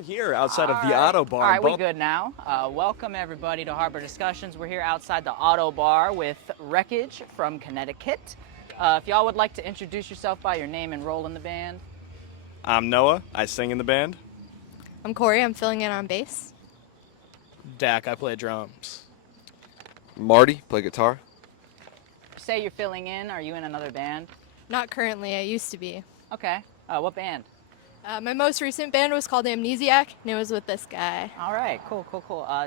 We're here outside of the Auto Bar. All right, we good now. Welcome everybody to Harbor Discussions. We're here outside the Auto Bar with Wreckage from Connecticut. If y'all would like to introduce yourself by your name and role in the band. I'm Noah. I sing in the band. I'm Corey. I'm filling in on bass. Dak, I play drums. Marty, play guitar. Say you're filling in. Are you in another band? Not currently. I used to be. Okay. What band? My most recent band was called Amnesiac, and it was with this guy. All right, cool.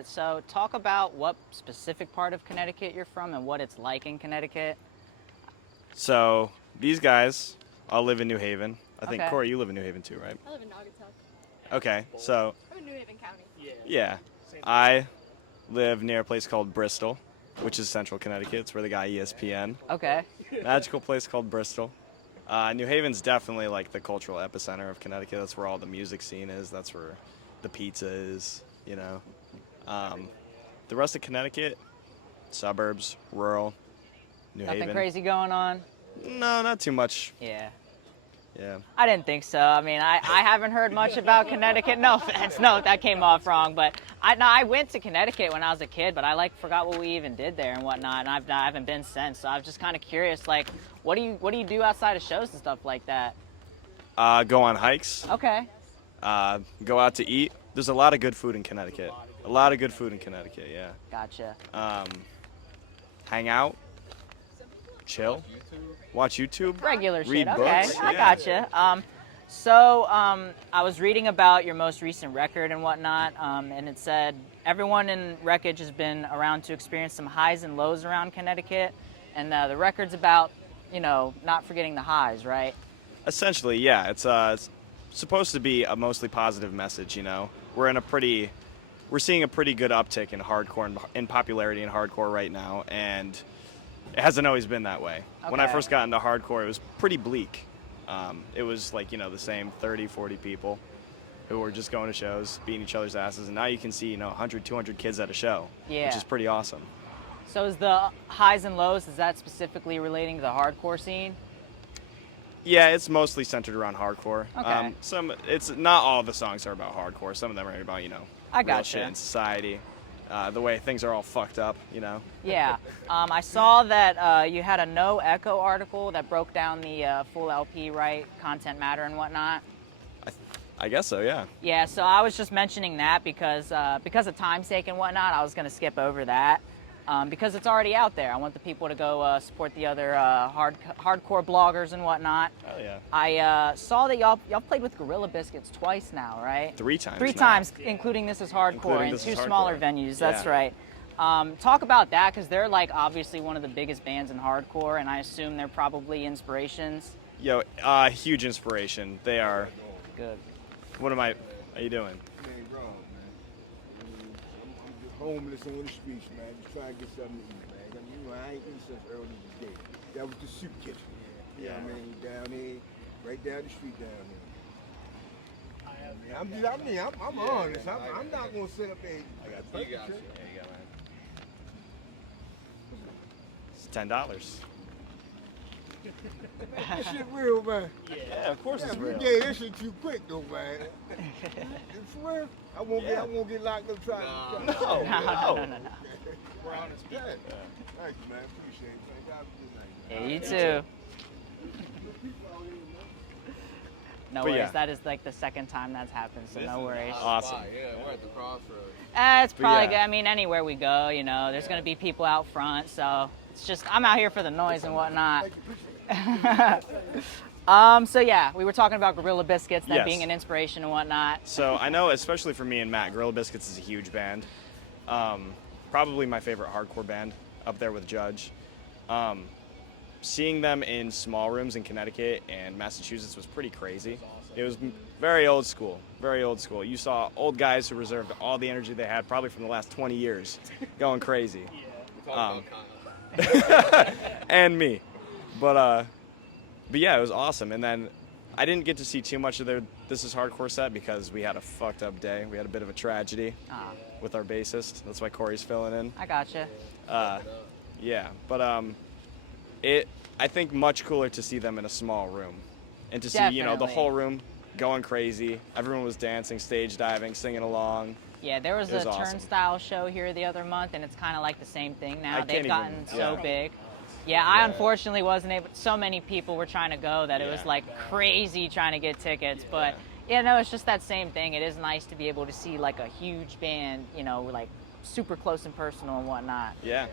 So talk about what specific part of Connecticut you're from and what it's like in Connecticut. So these guys all live in New Haven. I think, Okay. Corey, you live in New Haven too, right? I live in Naugatuck. Okay, so I'm in New Haven County. yeah, I live near a place called Bristol, which is central Connecticut. It's where they got ESPN. Okay. Magical place called Bristol. New Haven's definitely like the cultural epicenter of Connecticut. That's where all the music scene is. That's where the pizza is, you know. The rest of Connecticut, suburbs, rural, New Nothing Haven. crazy going on? No, not too much. Yeah. Yeah. I didn't think so. I mean, I haven't heard much about Connecticut. No offense. No, that came off wrong. But I went to Connecticut when I was a kid, but I forgot what we even did there and whatnot. And I haven't been since. So I was just kind of curious, like, what do you do outside of shows and stuff like that? Go on hikes. Okay. Go out to eat. There's a lot of good food in Connecticut. A lot of good food in Connecticut, yeah. Gotcha. Hang out. Chill. Watch YouTube. Regular Read shit. Okay. books, I yeah. gotcha. I was reading about your most recent record and whatnot, and it said everyone in Wreckage has been around to experience some highs and lows around Connecticut, and the record's about, not forgetting the highs, right? Essentially, yeah. It's supposed to be a mostly positive message, you know. We're seeing a pretty good uptick in hardcore, in popularity in hardcore right now, and it hasn't always been that way. When I Okay. first got into hardcore, it was pretty bleak. It was like, the same 30, 40 people who were just going to shows, beating each other's asses, and now you can see, 100, 200 kids at a show, Yeah. which is pretty awesome. So is the highs and lows, is that specifically relating to the hardcore scene? Yeah, it's mostly centered around hardcore. Okay. It's not all the songs are about hardcore. Some of them are about, I real gotcha. shit in society, the way things are all fucked up, Yeah. I saw that you had a No Echo article that broke down the full LP, right? Content matter and whatnot. I guess so, yeah. Yeah, so I was just mentioning that because of time's sake and whatnot, I was going to skip over that because it's already out there. I want the people to go support the other hardcore bloggers and whatnot. Oh, yeah. I saw that y'all played with Gorilla Biscuits twice now, right? 3 times Three now. times, including This Is Hardcore, Including and This 2 Is smaller Hardcore. venues. That's Yeah. right. Talk about that because they're like obviously one of the biggest bands in hardcore, and I assume they're probably inspirations. Yo, huge inspiration. They are. Good. How you doing? Man, bro, man. I'm just homeless on the streets, man. Just trying to get something to eat, man. I ain't eaten since early today. That was the soup kitchen. You know what I mean? Down here, right down the street down here. I'm honest. I'm not gonna sit up there. It's $10. This shit real, man. Yeah, of course it's We real. gave this shit too quick, though, man. It's real. I won't get locked up trying to. No. We're honest people. Thank you, man. Appreciate it. Thank God for Yeah, you too. No But worries. yeah. That is like the second time that's happened, so no worries. Awesome. Yeah, we're at the crossroads. It's probably yeah. good. I mean, anywhere we go, there's going to be people out front, so it's just, I'm out here for the noise and whatnot. So yeah, we were talking about Gorilla Biscuits, that Yes. being an inspiration and whatnot. So I know, especially for me and Matt, Gorilla Biscuits is a huge band. Probably my favorite hardcore band, up there with Judge. Seeing them in small rooms in Connecticut and Massachusetts was pretty crazy. It was very old school, very old school. You saw old guys who reserved all the energy they had, probably from the last 20 years, going crazy. And me. But yeah, it was awesome. And then I didn't get to see too much of their This Is Hardcore set because we had a fucked up day. We had a bit of a tragedy with our bassist. That's why Corey's filling in. I gotcha. Yeah, but I think much cooler to see them in a small room and to see, the Definitely. whole room going crazy. Everyone was dancing, stage diving, singing along. Yeah, there was It was a awesome. Turnstile show here the other month, and it's kind of like the same thing now. I They've can't gotten even- so yeah. big. Yeah, I unfortunately wasn't able. So many people were trying to go that it was Yeah. like crazy trying to get tickets. But yeah, no, it's just that same thing. It is nice to be able to see like a huge band, you know, like super close and personal and whatnot. Yeah.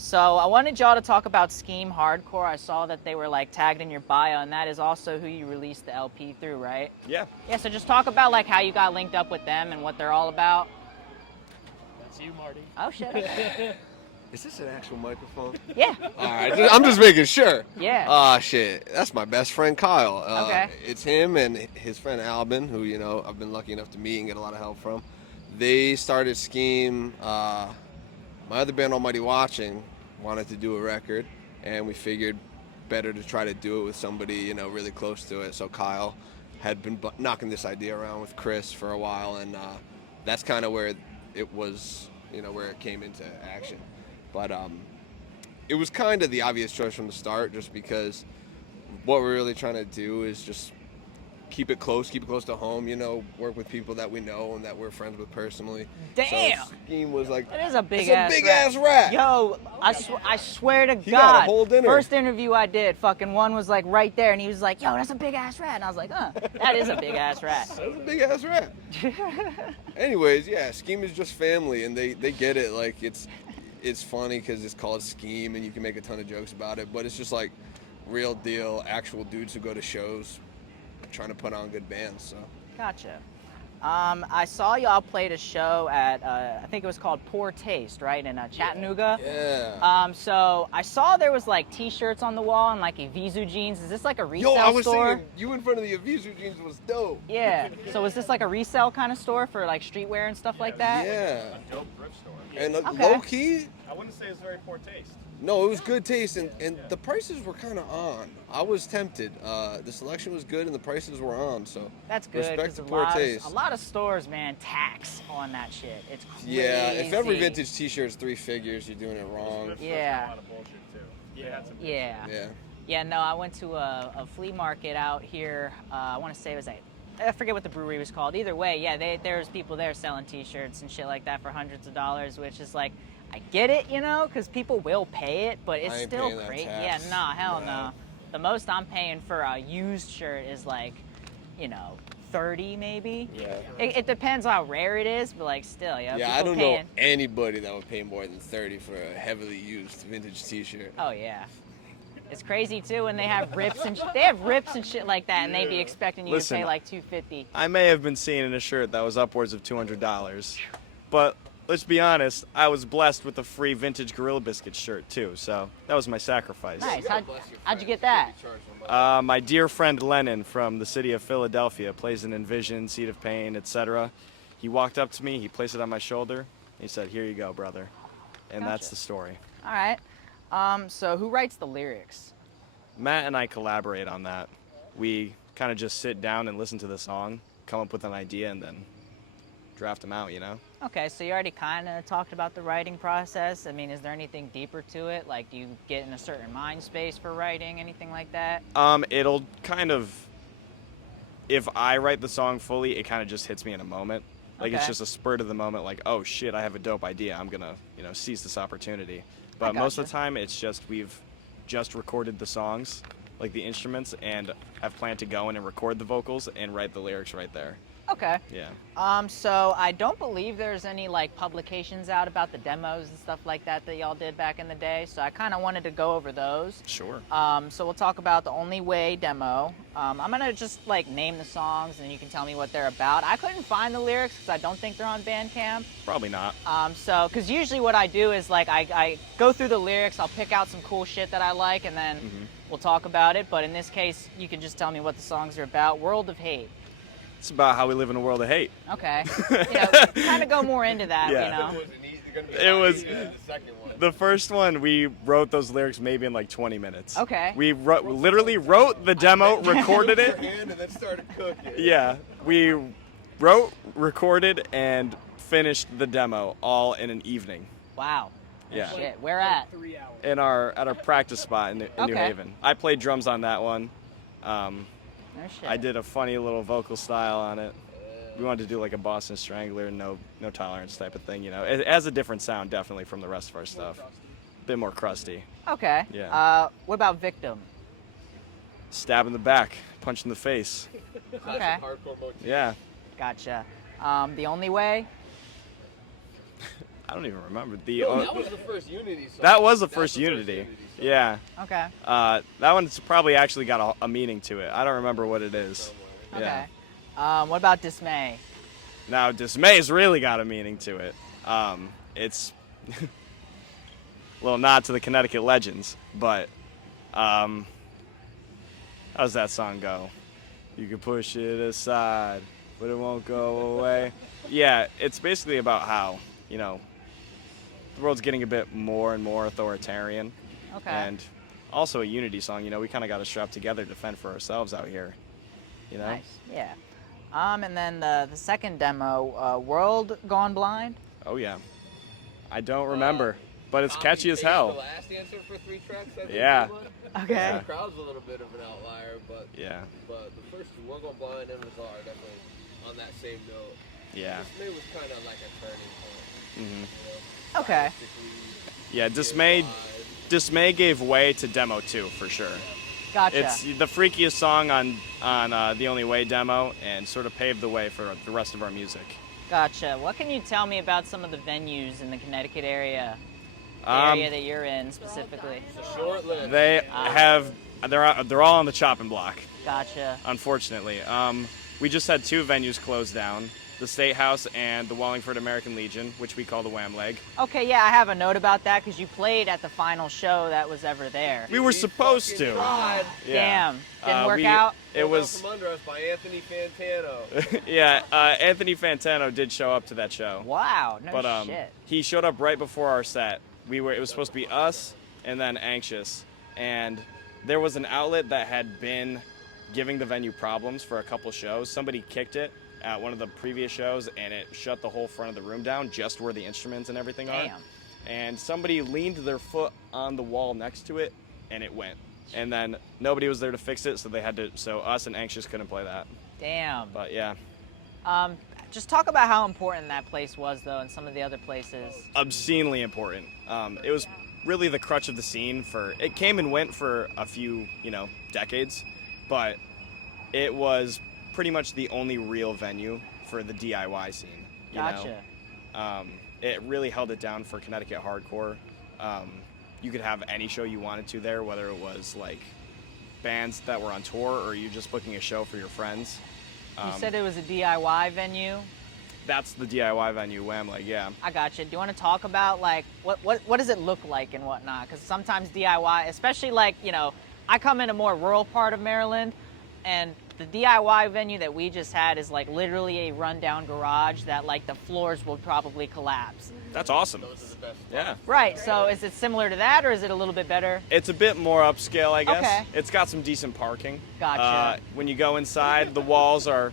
So I wanted y'all to talk about Scheme Hardcore. I saw that they were like tagged in your bio, and that is also who you released the LP through, right? Yeah. Yeah. So just talk about like how you got linked up with them and what they're all about. That's you, Marty. Oh shit. Okay. Is this an actual microphone? Yeah. All right, I'm just making sure. Yeah. Ah, shit. That's my best friend Kyle. Okay. It's him and his friend Albin, who I've been lucky enough to meet and get a lot of help from. They started Scheme. My other band, Almighty Watching, wanted to do a record, and we figured better to try to do it with somebody really close to it. So Kyle had been knocking this idea around with Chris for a while, and that's kind of where it was, where it came into action. But it was kind of the obvious choice from the start, just because what we're really trying to do is just keep it close to home, work with people that we know and that we're friends with personally. Damn. So Scheme was like, It is a big it's ass a big rat. ass rat. Yo, I swear to He God. got a whole dinner. First interview I did, fucking one was like right there, and he was like, "Yo, that's a big ass rat," and I was like, that is a big ass rat." That's a big ass rat. Anyways, yeah, Scheme is just family, and they get it. Like it's funny because it's called Scheme, and you can make a ton of jokes about it, but it's just like real deal, actual dudes who go to shows, trying to put on good bands. So. Gotcha. I saw y'all played a show at I think it was called Poor Taste, right, in Chattanooga. Yeah. So I saw there was like T-shirts on the wall and like Evisu jeans. Is this like a resale Yo, I was store? thinking you in front of the Evisu jeans was dope. Yeah. So is this like a resale kind of store for like streetwear and stuff like that? Yeah. Dope thrift store. And Okay. low key, I wouldn't say it's very poor taste. no, it was good taste, and the prices were kind of on. I was tempted. The selection was good, and the prices were on. So That's good. respect 'Cause to a Poor lot Taste. Of, a lot of stores, man, tax on that shit. It's crazy. Yeah, if every vintage T-shirt's 3 figures, you're doing it wrong. Yeah. Yeah. Yeah. Yeah. Yeah, no, I went to a flea market out here. I want to say it was I forget what the brewery was called. Either way, yeah, there's people there selling T-shirts and shit like that for hundreds of dollars, which is like, I get it, because people will pay it, but it's I ain't still paying that crazy. tax. Yeah, nah, hell No. no. The most I'm paying for a used shirt is like, 30 maybe. Yeah. It depends how rare it is, but like still, yeah. Yeah, I people don't paying. know anybody that would pay more than 30 for a heavily used vintage T-shirt. Oh yeah. It's crazy too when they have rips and they have rips and shit like that, and they be expecting you Listen, to pay like $250. I may have been seen in a shirt that was upwards of $200, but let's be honest, I was blessed with a free vintage Gorilla Biscuits shirt too, so that was my sacrifice. Nice. How'd you get that? My dear friend Lennon from the city of Philadelphia plays in Envision, Seed of Pain, etc. He walked up to me, he placed it on my shoulder, he said, "Here you go, brother." And that's Gotcha. the story. All right. So who writes the lyrics? Matt and I collaborate on that. We kind of just sit down and listen to the song, come up with an idea, and then draft them out, Okay, so you already kind of talked about the writing process. I mean, is there anything deeper to it? Like, do you get in a certain mind space for writing, anything like that? It'll kind of, if I write the song fully, it kind of just hits me in a moment. Like, it's Okay. just a spurt of the moment, like, oh shit, I have a dope idea. I'm gonna, seize this opportunity. But most of the gotcha. time, it's just we've just recorded the songs, like the instruments, and I've planned to go in and record the vocals and write the lyrics right there. Okay. Yeah. So I don't believe there's any like publications out about the demos and stuff like that y'all did back in the day. So I kind of wanted to go over those. Sure. So we'll talk about the Only Way demo. I'm gonna just like name the songs and you can tell me what they're about. I couldn't find the lyrics because I don't think they're on Bandcamp. Probably not. Because usually what I do is like I go through the lyrics, I'll pick out some cool shit that I like, and then we'll talk about it. But in this case, you can just tell me what the songs are about. World of Hate. It's about how we live in a world of hate. Okay. Kind of go more into that, Yeah. It was the first one. We wrote those lyrics maybe in like 20 minutes. Okay. We literally wrote the demo, recorded it. And then started cooking. Yeah, we wrote, recorded, and finished the demo all in an evening. Wow. Yeah. Shit. Where at? At our practice spot in New Okay. Haven. I played drums on that one. No shit. I did a funny little vocal style on it. We wanted to do like a Boston Strangler, no tolerance type of thing, you know. It has a different sound definitely from the rest of our stuff. Bit more crusty. Okay. Yeah. What about Victim? Stab in the back, punch in the face. Okay. Hardcore motif. Yeah. Gotcha. The Only Way? I don't even remember That was the first Unity song. That was the That's first the Unity. song. Yeah. Okay. That one's probably actually got a meaning to it. I don't remember what it is. Okay. Yeah. What about Dismay? Now Dismay's really got a meaning to it. It's a little nod to the Connecticut legends, but how does that song go? You can push it aside, but it won't go away. Yeah, it's basically about how, you know, the world's getting a bit more and more authoritarian. Okay. And also a unity song, you know, we kind of got to strap together to fend for ourselves out here, you know? Nice. Yeah. And then the second demo, World Gone Blind? Oh, yeah. I don't remember, but it's catchy as hell. The last answer for 3 tracks, I think. Yeah. Okay. Yeah. The crowd's a little bit of an outlier, but Yeah. but the first two, One Gone Blind and Bizarre, are definitely on that same note. Yeah. Dismay was kind of like a turning point. hmm You know? Okay. Stylistically, Yeah, vibe. Dismay gave way to Demo 2, for sure. Gotcha. It's the freakiest song on The Only Way demo and sort of paved the way for the rest of our music. Gotcha. What can you tell me about some of the venues in the Connecticut area? The Um, area that you're in specifically. It's a short list. They're all on the chopping block, Gotcha. unfortunately. We just had 2 venues closed down, the State House and the Wallingford American Legion, which we call the Wham Leg. Okay, yeah, I have a note about that because you played at the final show that was ever there. We were supposed to. Tried. Yeah. Damn. Didn't work out? It Pulled was, Out From Under Us by Anthony Fantano. yeah, Anthony Fantano did show up to that show. Wow, no But shit. he showed up right before our set. It was supposed to be us and then Anxious, and there was an outlet that had been giving the venue problems for a couple shows. Somebody kicked it at one of the previous shows, and it shut the whole front of the room down, just where the instruments and everything are. Damn. And somebody leaned their foot on the wall next to it, and it went. And then nobody was there to fix it, so us and Anxious couldn't play that. Damn. But yeah. Just talk about how important that place was, though, and some of the other places. Obscenely important. It was really the crutch of the scene it came and went for a few, decades, but it was pretty much the only real venue for the DIY scene. You Gotcha. know? It really held it down for Connecticut hardcore. You could have any show you wanted to there, whether it was like bands that were on tour or you just booking a show for your friends. You said it was a DIY venue. That's the DIY venue, Wham Leg, yeah. I got you. Do you want to talk about like what does it look like and whatnot? Because sometimes DIY, especially like I come in a more rural part of Maryland, and the DIY venue that we just had is like literally a rundown garage that like the floors will probably collapse. That's awesome. Those are the best. Yeah. Right. So is it similar to that, or is it a little bit better? It's a bit more upscale, I guess. Okay. It's got some decent parking. Gotcha. When you go inside, the walls are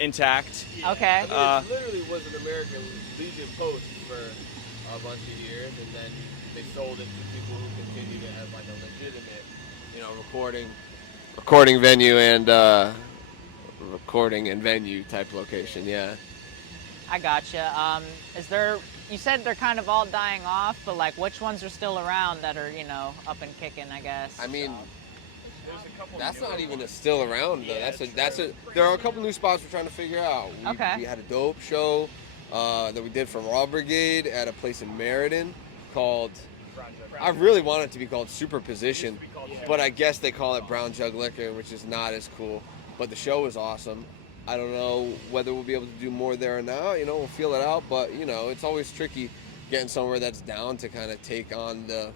intact. Okay. It literally was an American Legion post for a bunch of years, and then they sold it to people who continued it as like a legitimate, recording venue and recording and venue type location. Yeah. I gotcha. You said they're kind of all dying off, but like which ones are still around that are, up and kicking, I guess? I mean, that's not even still around though. There are a couple new spots we're trying to figure out. We had a dope show that we did from Raw Brigade at a place in Meriden called, I really want it to be called Superposition, but I guess they call it Brown Jug Liquor, which is not as cool. But the show was awesome. I don't know whether we'll be able to do more there or not. We'll feel it out. But, it's always tricky getting somewhere that's down to kind of take on the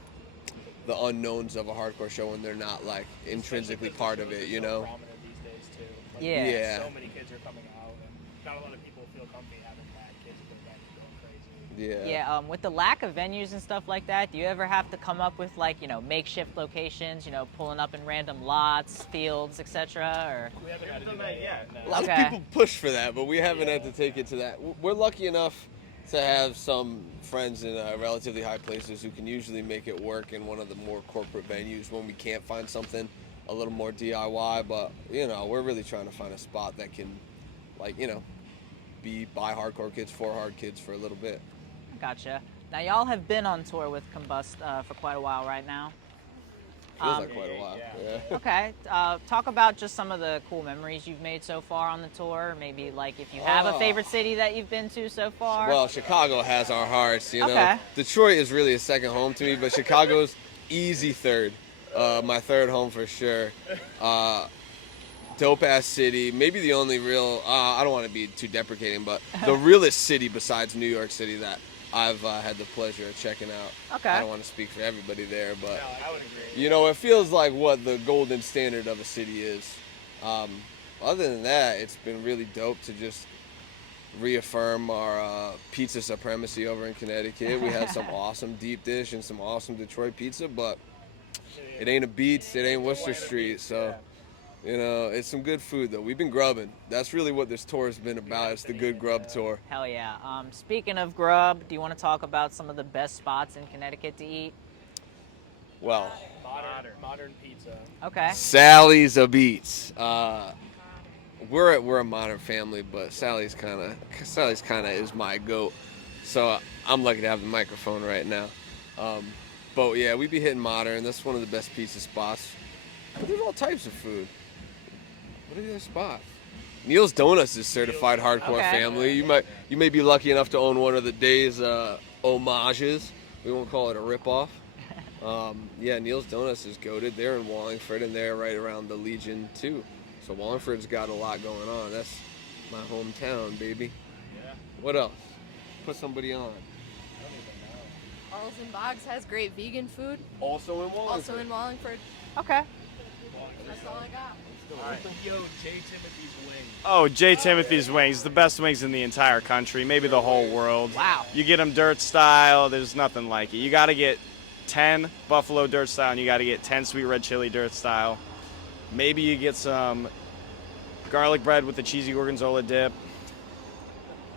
unknowns of a hardcore show when they're not, like, intrinsically part of it, Prominent these days, too. Like, Yeah. So many kids are coming out, and not a lot of people feel comfy having bad kids at their venue going crazy. Yeah. Yeah, with the lack of venues and stuff like that, do you ever have to come up with like, makeshift locations, pulling up in random lots, fields, etc.? Or We haven't had to do that yet. A No. lot Okay. of people push for that, but we haven't had to take it to that. We're lucky enough to have some friends in relatively high places who can usually make it work in one of the more corporate venues when we can't find something a little more DIY, but you know, we're really trying to find a spot that can, like, you know, be by hardcore kids for hard kids for a little bit. Gotcha. Now, y'all have been on tour with Combust for quite a while right now. Feels like quite a while. Yeah. Okay. Talk about just some of the cool memories you've made so far on the tour. Maybe like if you have a favorite city that you've been to so far. Well, Chicago has our hearts, you know. Okay. Detroit is really a second home to me, but Chicago's easy third. My third home for sure. Dope ass city. Maybe the only real, I don't want to be too deprecating, but the realest city besides New York City that I've had the pleasure of checking out. Okay. I don't want to speak for everybody there, but No, I would agree. you know, it feels like what the golden standard of a city is. Other than that, it's been really dope to just reaffirm our pizza supremacy over in Connecticut. We had some awesome deep dish and some awesome Detroit pizza, but it ain't a Beats, it ain't Worcester Street, so you know, it's some good food though. We've been grubbing. That's really what this tour has been about. It's the good grub tour. Hell yeah. Speaking of grub, do you want to talk about some of the best spots in Connecticut to eat? Well, Modern pizza. Okay. Sally's a Beats. We're a modern family, but Sally's kind of is my goat. So I'm lucky to have the microphone right now. But yeah, we be hitting modern. That's one of the best pizza spots. But there's all types of food. What are the other spots? Neil's Donuts is certified hardcore Okay. family. You may be lucky enough to own one of the day's homages. We won't call it a ripoff. Yeah, Neil's Donuts is goated. They're in Wallingford, and they're right around the Legion too. So Wallingford's got a lot going on. That's my hometown, baby. Yeah. What else? Put somebody on. Arles and Boggs has great vegan food. Also in Wallingford. Also in Wallingford. Okay. That's all I got. All right. Yo, J. Timothy's Wings. Oh, J. Timothy's Wings, the best wings in the entire country, maybe the whole world. Wow. You get them dirt style, there's nothing like it. You got to get 10 buffalo dirt style, and you got to get 10 sweet red chili dirt style. Maybe you get some garlic bread with the cheesy gorgonzola dip.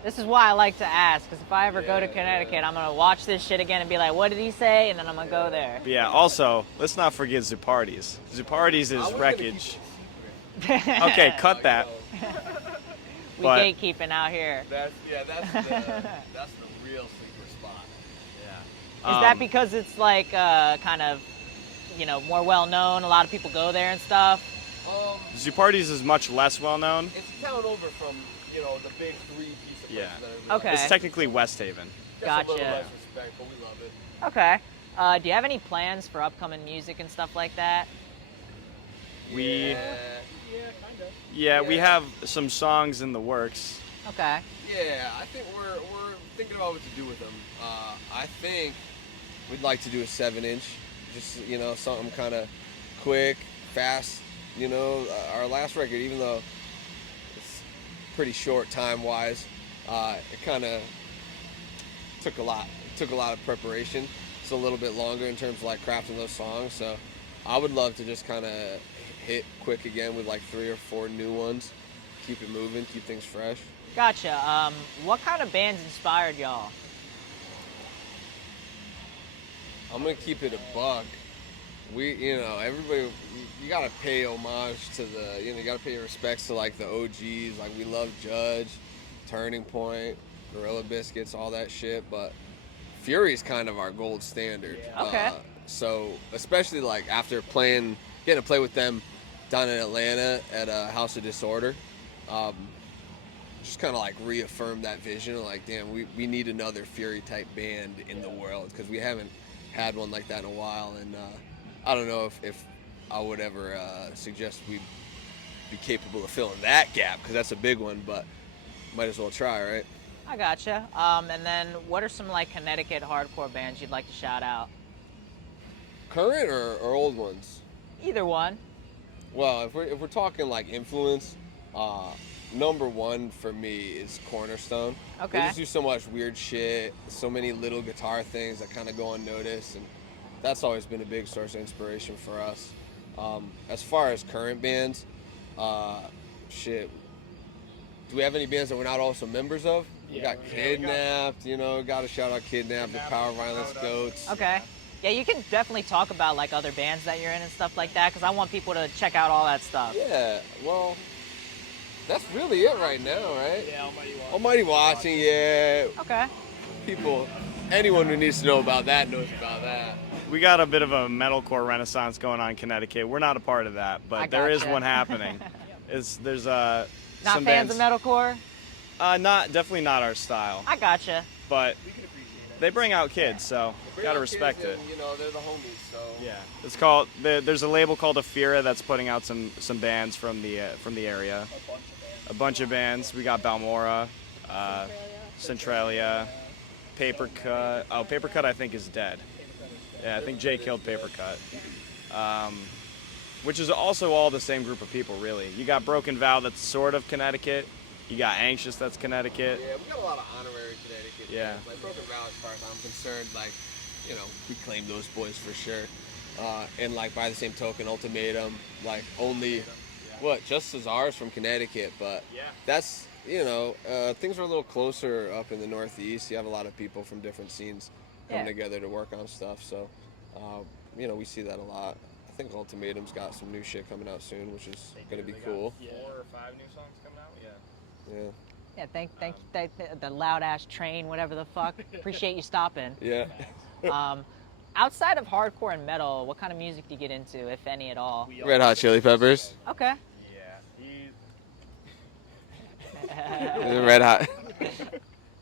This is why I like to ask, because if I ever go to Connecticut, I'm going to watch this shit again and be like, what did he say? And then I'm going to go there. But yeah, also, let's not forget Zupardi's. Zupardi's is Wreckage. Okay, cut that. We But- gatekeeping out here. That's the real sleeper spot. Is that because it's like kind of, you know, more well known? A lot of people go there and stuff. Zupardi's is much less well known. It's a town over from, you know, the big three piece of Yeah. places that Okay. It's technically West Haven. Gets a little Gotcha. less respect, but we love it. Okay. Do you have any plans for upcoming music and stuff like that? We Yeah, kind of. yeah, we Yeah. have some songs in the works. Okay. Yeah, I think we're thinking about what to do with them. I think we'd like to do a 7-inch, just, you know, something kind of quick, fast. You know, our last record, even though it's pretty short time-wise, it kind of took a lot of preparation. It's a little bit longer in terms of like crafting those songs. So I would love to just kind of hit quick again with like 3 or 4 new ones. Keep it moving, keep things fresh. Gotcha. What kind of bands inspired y'all? I'm gonna keep it a buck. We, you know, everybody, you gotta pay homage to the, you know, you gotta pay your respects to like the OGs. Like we love Judge, Turning Point, Gorilla Biscuits, all that shit. But Fury's kind of our gold standard. Yeah. Okay. So especially like after getting to play with them down in Atlanta at House of Disorder, just kind of like reaffirmed that vision. Like, damn, we need another Fury type band in the world because we haven't had one like that in a while. And I don't know if I would ever suggest we'd be capable of filling that gap because that's a big one, but might as well try, right? I gotcha. And then what are some like Connecticut hardcore bands you'd like to shout out? Current or old ones? Either one. Well, if we're talking like influence, number one for me is Cornerstone. Okay. They just do so much weird shit, so many little guitar things that kind of go unnoticed, and that's always been a big source of inspiration for us. As far as current bands, shit. Do we have any bands that we're not also members of? We Yeah, got we got- Kidnapped, you know, got to shout out Kidnapped, the Power Violence Goats. Okay. Yeah, you can definitely talk about like other bands that you're in and stuff like that, because I want people to check out all that stuff. Yeah, well, that's really it right now, right? Yeah, Almighty Watching. Almighty Watching, yeah. Okay. People, anyone who needs to know about that knows about that. We got a bit of a metalcore renaissance going on in Connecticut. We're not a part of that, but there is gotcha. one happening. There's Not some fans bands, of metalcore? definitely not our style, I gotcha. but they bring out kids, so gotta respect it. And, you know, they're the homies, so. Yeah, it's called. There's a label called Afira that's putting out some bands from the area. A bunch of bands. We got Balmora, Centralia, Papercut. Oh, Papercut I think is dead. Yeah, I think Jay killed Papercut. Which is also all the same group of people, really. You got Broken Vow that's sort of Connecticut. You got Anxious that's Connecticut. Yeah, we got a lot of honorary Connecticut. Yeah. Like Broken Vow, as far as I'm concerned, like, you know, we claim those boys for sure. And like by the same token, Ultimatum, like only, just Cesar's from Connecticut, but that's, you know, things are a little closer up in the Northeast. You have a lot of people from different scenes coming together to work on stuff. So, you know, we see that a lot. I think Ultimatum's got some new shit coming out soon, which is going to be cool. 4 or 5 new songs coming out. Yeah. Yeah. Yeah, thank the loud ass train, whatever the fuck. Appreciate you stopping. Yeah. Outside of hardcore and metal, what kind of music do you get into, if any at all? Red Hot Chili Peppers. Okay. Red Hot.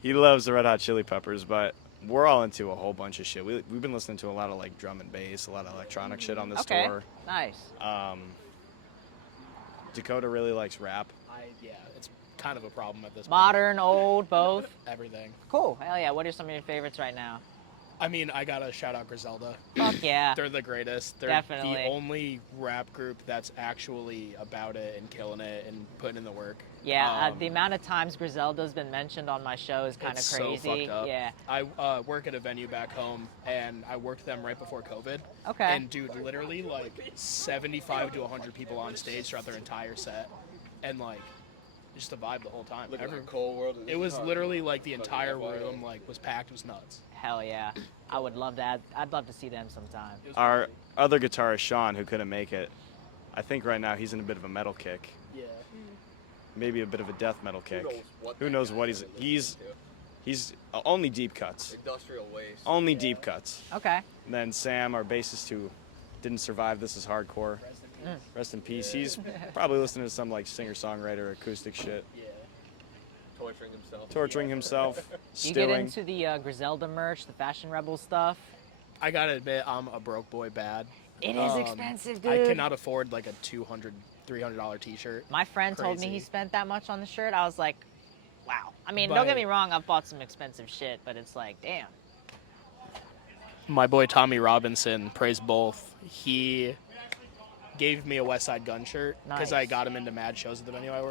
He loves the Red Hot Chili Peppers, but we're all into a whole bunch of shit. We've been listening to a lot of like drum and bass, a lot of electronic shit on this Okay. tour. Nice. Dakota really likes rap. Yeah, it's kind of a problem at this point. Modern, old, both. Everything. Cool. Hell yeah. What are some of your favorites right now? I mean, I gotta shout out Griselda. Fuck yeah. They're the greatest. They're Definitely. the only rap group that's actually about it and killing it and putting in the work. Yeah, the amount of times Griselda's been mentioned on my show is kind of It's crazy. so fucked up. Yeah. I work at a venue back home, and I worked them right before COVID. Okay. And dude, literally like 75 to 100 people on stage throughout their entire set, and like just a vibe the whole time. Cold World. It was literally like the entire room like was packed. It was nuts. Hell yeah. I would love that. I'd love to see them sometime. Our other guitarist, Sean, who couldn't make it, I think right now he's in a bit of a metal kick. Yeah. Maybe a bit of a death metal kick. Who that knows what guy's he's only deep cuts. Industrial waste. Only deep cuts. Okay. And then Sam, our bassist, who didn't survive This Is Hardcore. Rest in peace. He's probably listening to some like singer-songwriter acoustic shit. Yeah. Torturing himself. You get Stewing. into the Griselda merch, the Fashion Rebel stuff. I gotta admit, I'm a broke boy bad. It is expensive, dude. I cannot afford like a $200, $300 t-shirt. My friend told me he Crazy. spent that much on the shirt. I was like, wow. I mean, don't But- get me wrong, I've bought some expensive shit, but it's like, damn. My boy Tommy Robinson, praise both. He gave me a West Side Gun shirt because I Nice. got him into mad shows at the venue I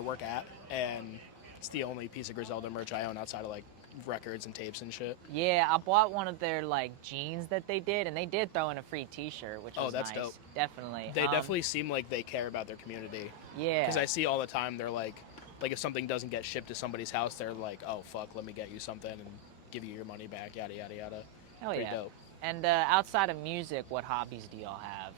work at, and it's the only piece of Griselda merch I own outside of like records and tapes and shit. Yeah, I bought one of their like jeans that they did, and they did throw in a free T-shirt, which Oh, was that's nice. dope. Definitely. They definitely seem like they care about their community. Yeah. Because I see all the time they're like if something doesn't get shipped to somebody's house, they're like, oh fuck, let me get you something and give you your money back, yada yada yada. Hell Pretty yeah. dope. And outside of music, what hobbies do y'all have?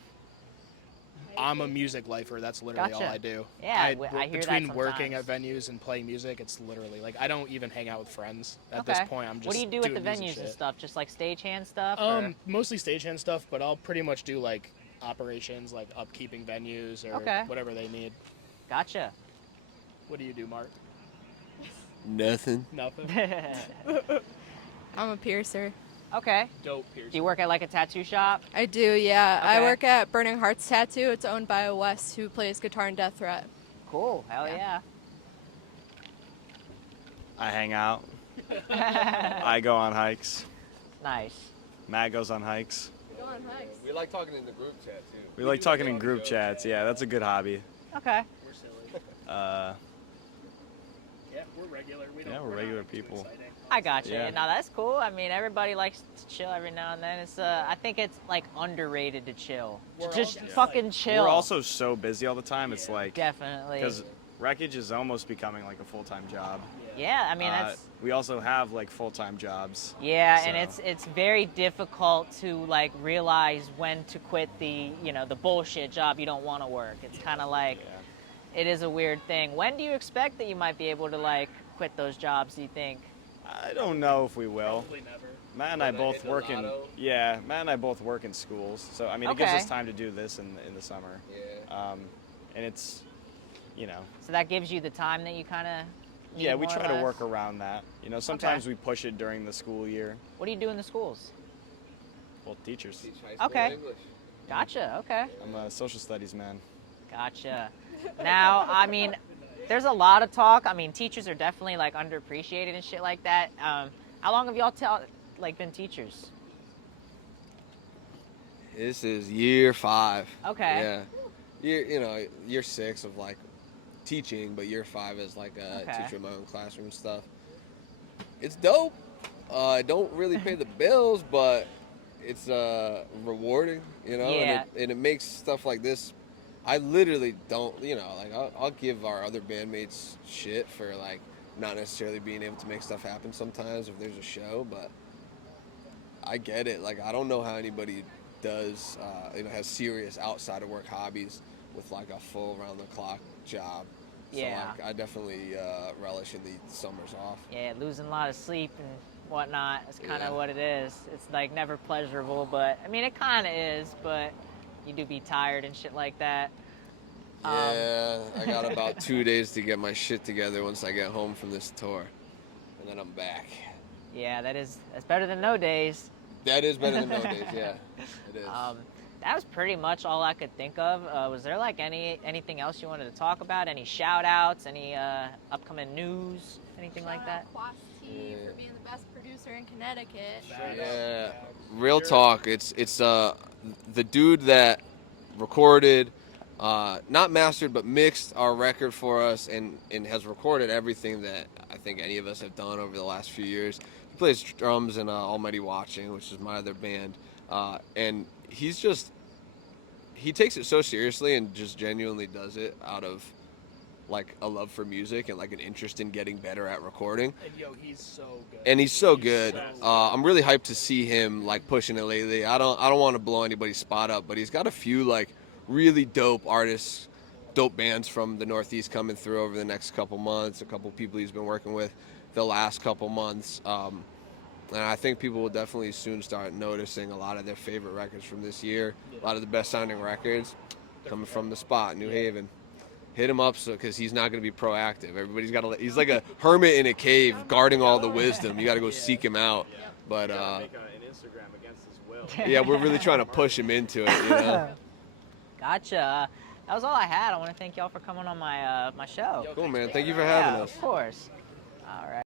I'm a music lifer. That's literally all Gotcha. I do. Yeah, I hear that between working at sometimes. venues and playing music, it's literally like I don't even hang out with friends at this point. I'm just What do you do at the doing music venues and shit. stuff? Just like stagehand stuff? or- Mostly stagehand stuff, but I'll pretty much do like operations, like upkeeping venues or Okay. whatever they need. Gotcha. What do you do, Mark? Nothing. Nothing. I'm a piercer. Okay. Dope piercing. Do you work at like a tattoo shop? I do, yeah. I Okay. work at Burning Hearts Tattoo. It's owned by a Wes who plays guitar in Death Threat. Cool. Hell Yeah. I hang out. yeah. I go on hikes. Nice. Matt goes on hikes. Go on hikes. We like talking in the group chat too. We like talking in group chats. Yeah, that's a good hobby. Okay. We're silly. Yeah, we're regular. We don't, Yeah, we're not regular too people. exciting. I got you. Yeah. Now that's cool. I mean, everybody likes to chill every now and then. It's I think it's like underrated to chill. We're Just all just, fucking like- chill. We're also so busy all the time. It's like Definitely. because Wreckage is almost becoming like a full-time job. Yeah, I mean that's. We also have like full-time jobs. Yeah, so. and it's very difficult to like realize when to quit the the bullshit job you don't want to work. It's kind of like it is a weird thing. When do you expect that you might be able to like quit those jobs? Do you think? I don't know if we will. Probably never. Matt and I both work in Matt and I both work in schools, so I mean it gives us time to do this in the summer. Yeah. And it's, So that gives you the time that you kind of. Yeah, we try to work around that. Sometimes we push it during the school year. What do you do in the schools? Well, teachers. Teach high school Okay. English. Gotcha. Okay. I'm a social studies man. Gotcha. Now, I mean, there's a lot of talk. I mean, teachers are definitely like underappreciated and shit like that. How long have y'all been teachers? This is year 5. Okay. Yeah. Year 6 of like teaching, but year 5 is like a Okay. teacher in my own classroom stuff. It's dope. I don't really pay the bills, but it's rewarding, Yeah. and it makes stuff like this. I literally don't, I'll give our other bandmates shit for like not necessarily being able to make stuff happen sometimes if there's a show, but I get it. Like, I don't know how anybody does, has serious outside of work hobbies with like a full round the clock job. Yeah. So like, I definitely relish in the summers off. Yeah, losing a lot of sleep and whatnot. It's kind of Yeah. what it is. It's like never pleasurable, but I mean, it kind of is, but you do be tired and shit like that. Yeah, I got about 2 days to get my shit together once I get home from this tour, and then I'm back. Yeah, that's better than no days. That is better than no days, yeah, it is. That was pretty much all I could think of. Was there like anything else you wanted to talk about? Any shout outs? Any upcoming news? Anything like that? Quas T for being the best producer in Connecticut. Yeah, real talk. It's the dude that recorded, not mastered, but mixed our record for us, and has recorded everything that I think any of us have done over the last few years. He plays drums in Almighty Watching, which is my other band, and he takes it so seriously and just genuinely does it out of like a love for music and like an interest in getting better at recording. And he's so good. And he's so good. so I'm really hyped to see him like pushing it lately. I don't want to blow anybody's spot up, but he's got a few like really dope artists, dope bands from the Northeast coming through over the next couple months. A couple people he's been working with the last couple months. And I think people will definitely soon start noticing a lot of their favorite records from this year. A lot of the best sounding records coming from the spot, New Haven. Hit him up because he's not going to be proactive. Everybody's got to. He's like a hermit in a cave, guarding all the wisdom. You got to go seek him out. But Make an Instagram against his will. yeah, we're really trying to push him into it. Gotcha. That was all I had. I want to thank y'all for coming on my show. Cool, man. Thank you for having Yeah, us. of course. All right.